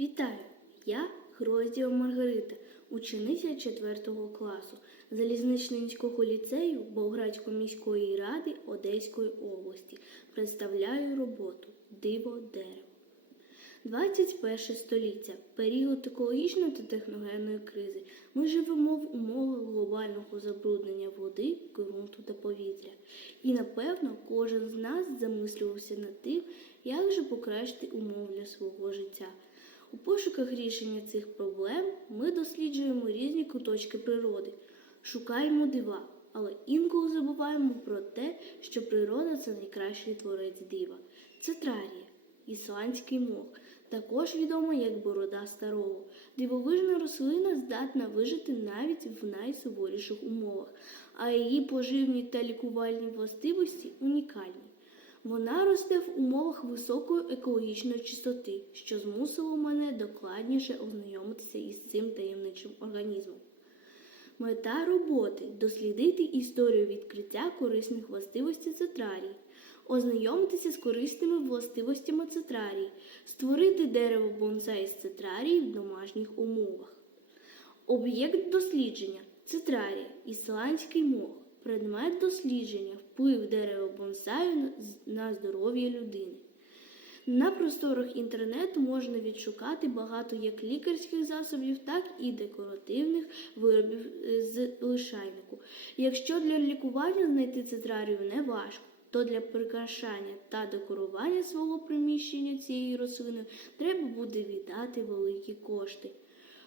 Вітаю! Я Гроздєва Маргарита, учениця 4 класу Залізничницького ліцею Болградської міської ради Одеської області. Представляю роботу Диво дерева. 21 століття період екологічної та техногенної кризи. Ми живемо в умовах глобального забруднення води, ґрунту та повітря. І напевно кожен з нас замислювався над тим, як же покращити умови для свого життя. У пошуках рішення цих проблем ми досліджуємо різні куточки природи, шукаємо дива, але інколи забуваємо про те, що природа це найкращий творець дива. Це трарія, ісландський мох, також відома як борода старого. Дивовижна рослина здатна вижити навіть в найсуворіших умовах, а її поживні та лікувальні властивості унікальні. Вона росте в умовах високої екологічної чистоти, що змусило мене докладніше ознайомитися із цим таємничим організмом. Мета роботи дослідити історію відкриття корисних властивостей цитрарії, ознайомитися з корисними властивостями цитрарії, створити дерево бонсай з цитрарії в домашніх умовах. Об'єкт дослідження цитрарія, ісландський мох, предмет дослідження, вплив дерева бонсаю на- здоров'я людини. На просторах інтернету можна відшукати багато як лікарських засобів, так і декоративних виробів е, з лишайнику. Якщо для лікування знайти цитрарію не важко, то для прикрашання та декорування свого приміщення цією рослиною треба буде віддати великі кошти.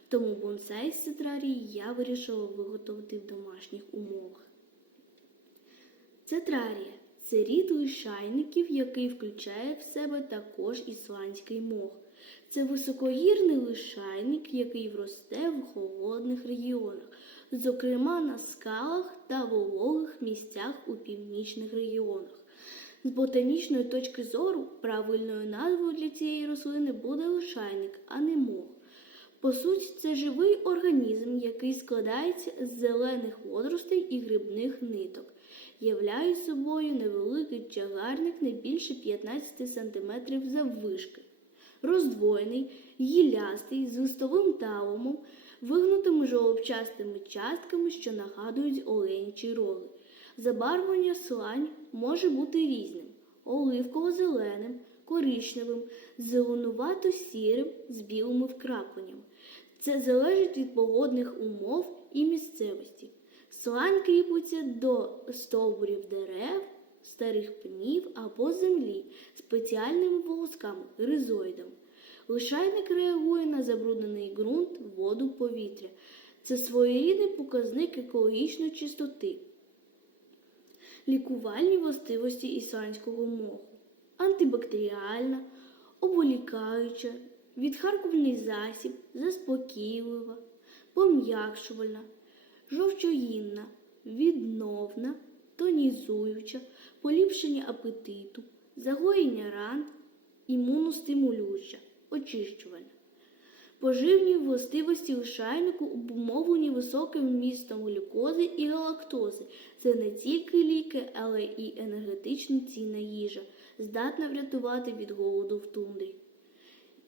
Тому бонсай з цитрарії я вирішила виготовити в домашніх умовах. Цетрарія це рід лишайників, який включає в себе також ісландський мох. Це високогірний лишайник, який росте в холодних регіонах, зокрема на скалах та вологих місцях у північних регіонах. З ботанічної точки зору правильною назвою для цієї рослини буде лишайник, а не мох. По суті, це живий організм, який складається з зелених водоростей і грибних ниток. Являє собою невеликий чагарник не більше 15 см заввишки. Роздвоєний, гілястий, з листовим таломом, вигнутими жолобчастими частками, що нагадують оленячі роги. Забарвлення слань може бути різним: оливково-зеленим, коричневим, зеленувато-сірим з білими вкрапленнями. Це залежить від погодних умов і місцевості. Слань кріпиться до стовбурів дерев, старих пнів або землі спеціальними волосками ризоїдами. Лишайник реагує на забруднений ґрунт, воду, повітря. Це своєрідний показник екологічної чистоти. Лікувальні властивості ісландського моху. Антибактеріальна, оболікаюча, відхаркувальний засіб, заспокійлива, пом'якшувальна, жовчогінна, відновна, тонізуюча, поліпшення апетиту, загоєння ран, імуностимулююча, очищувальна. Поживні властивості лишайнику обумовлені високим вмістом глюкози і галактози. Це не тільки ліки, але і енергетично цінна їжа, здатна врятувати від голоду в тундрі.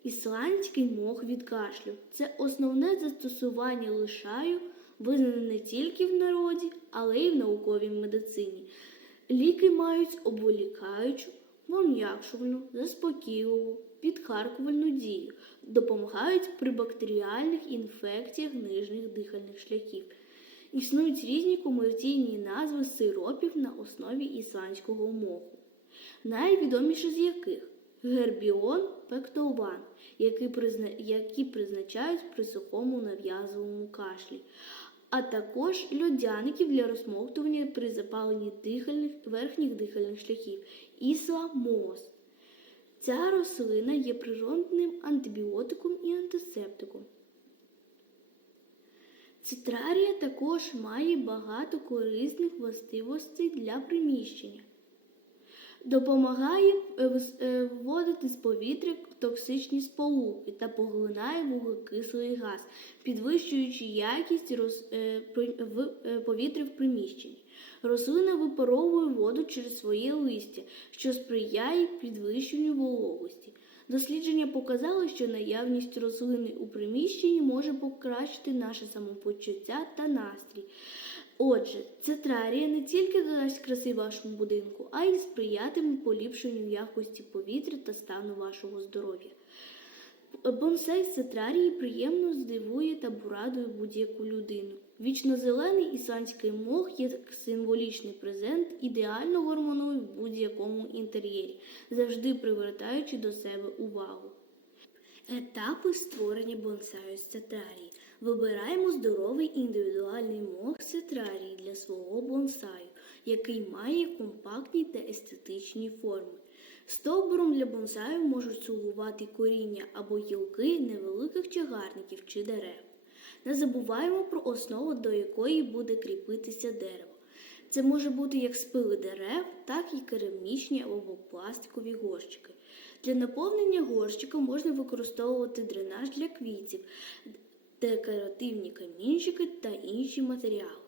Ісландський мох від кашлю це основне застосування лишаю, визнане не тільки в народі, але й в науковій медицині. Ліки мають обволікаючу, пом'якшувальну, заспокійливу, підхаркувальну дію, допомагають при бактеріальних інфекціях нижніх дихальних шляхів. Існують різні комерційні назви сиропів на основі ісландського моху, найвідоміші з яких гербіон пектован, які призначають при сухому нав'язовому кашлі, а також льодяників для розмоктування при запаленні дихальних, верхніх дихальних шляхів ісламоз. Ця рослина є природним антибіотиком і антисептиком. Цитрарія також має багато корисних властивостей для приміщення. Допомагає е, е, вводити з повітря токсичні сполуки та поглинає вуглекислий газ, підвищуючи якість роз- е, повітря в приміщенні. Рослина випаровує воду через своє листя, що сприяє підвищенню вологості. Дослідження показало, що наявність рослини у приміщенні може покращити наше самопочуття та настрій. Отже, цитрарія не тільки додасть краси вашому будинку, а й сприятиме поліпшенню якості повітря та стану вашого здоров'я. Бонсай з цитрарії приємно здивує та порадує будь-яку людину. Вічно-зелений ісландський мох є символічний презент, ідеально гармонує в будь-якому інтер'єрі, завжди привертаючи до себе увагу. Етапи створення бонсаю з цитрарії. Вибираємо здоровий індивідуальний мох з цитрарії для свого бонсаю, який має компактні та естетичні форми. Стовбуром для бонсаю можуть слугувати коріння або гілки невеликих чагарників чи дерев. Не забуваємо про основу, до якої буде кріпитися дерево. Це може бути як спили дерев, так і керамічні або пластикові горщики. Для наповнення горщика можна використовувати дренаж для квітів, декоративні камінчики та інші матеріали.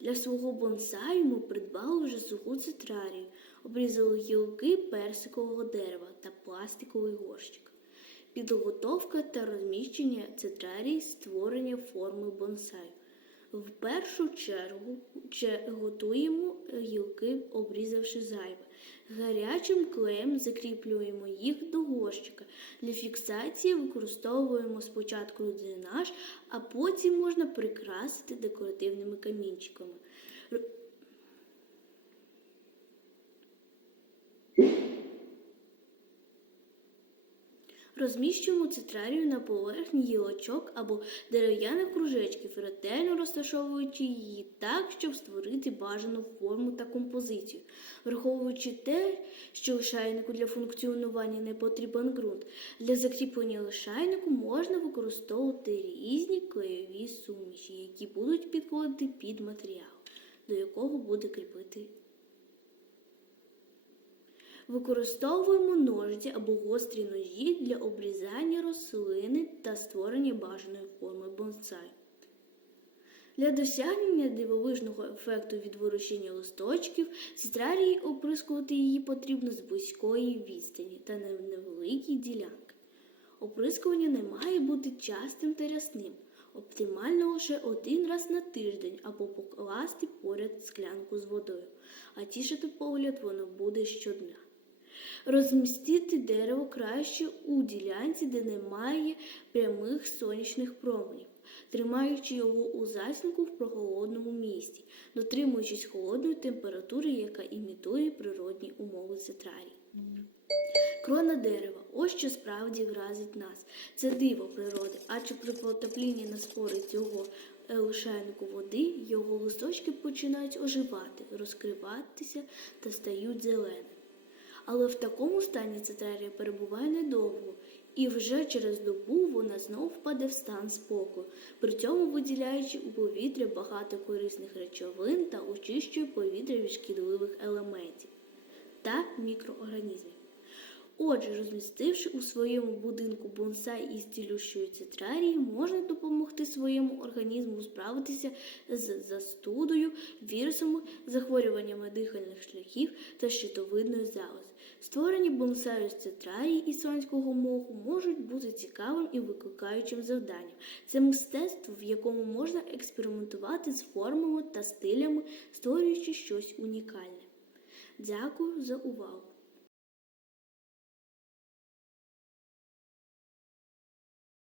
Для свого бонсаю ми придбали вже суху цитрарію, обрізали гілки персикового дерева та пластиковий горщик. Підготовка та розміщення цитрарії створення форми бонсаю. В першу чергу готуємо гілки, обрізавши зайве. Гарячим клеєм закріплюємо їх до горщика. Для фіксації використовуємо спочатку дренаж, а потім можна прикрасити декоративними камінчиками. Розміщуємо цитрарію на поверхні гілочок або дерев'яних кружечків, ретельно розташовуючи її так, щоб створити бажану форму та композицію. Враховуючи те, що лишайнику для функціонування не потрібен ґрунт, для закріплення лишайнику можна використовувати різні клеєві суміші, які будуть підходити під матеріал, до якого буде кріпити Використовуємо ножиці або гострі ножі для обрізання рослини та створення бажаної форми бонсай. Для досягнення дивовижного ефекту від вирощення листочків цитрарії оприскувати її потрібно з близької відстані та на невеликій ділянки. Оприскування не має бути частим та рясним. Оптимально лише один раз на тиждень або покласти поряд склянку з водою, а тішити погляд воно буде щодня. Розмістити дерево краще у ділянці, де немає прямих сонячних променів, тримаючи його у засінку в прохолодному місці, дотримуючись холодної температури, яка імітує природні умови цитрарії. Крона дерева ось що справді вразить нас. Це диво природи, адже при потеплінні на спори цього лишайнику води його листочки починають оживати, розкриватися та стають зеленими. Але в такому стані цитрарія перебуває недовго, і вже через добу вона знов впаде в стан спокою, при цьому виділяючи у повітря багато корисних речовин та очищує повітря від шкідливих елементів та мікроорганізмів. Отже, розмістивши у своєму будинку бонсай із цілющої цитрарії, можна допомогти своєму організму справитися з застудою, вірусами, захворюваннями дихальних шляхів та щитовидної залози. Створені бонсаю з цитрарії сонського моху можуть бути цікавим і викликаючим завданням. Це мистецтво, в якому можна експериментувати з формами та стилями, створюючи щось унікальне. Дякую за увагу!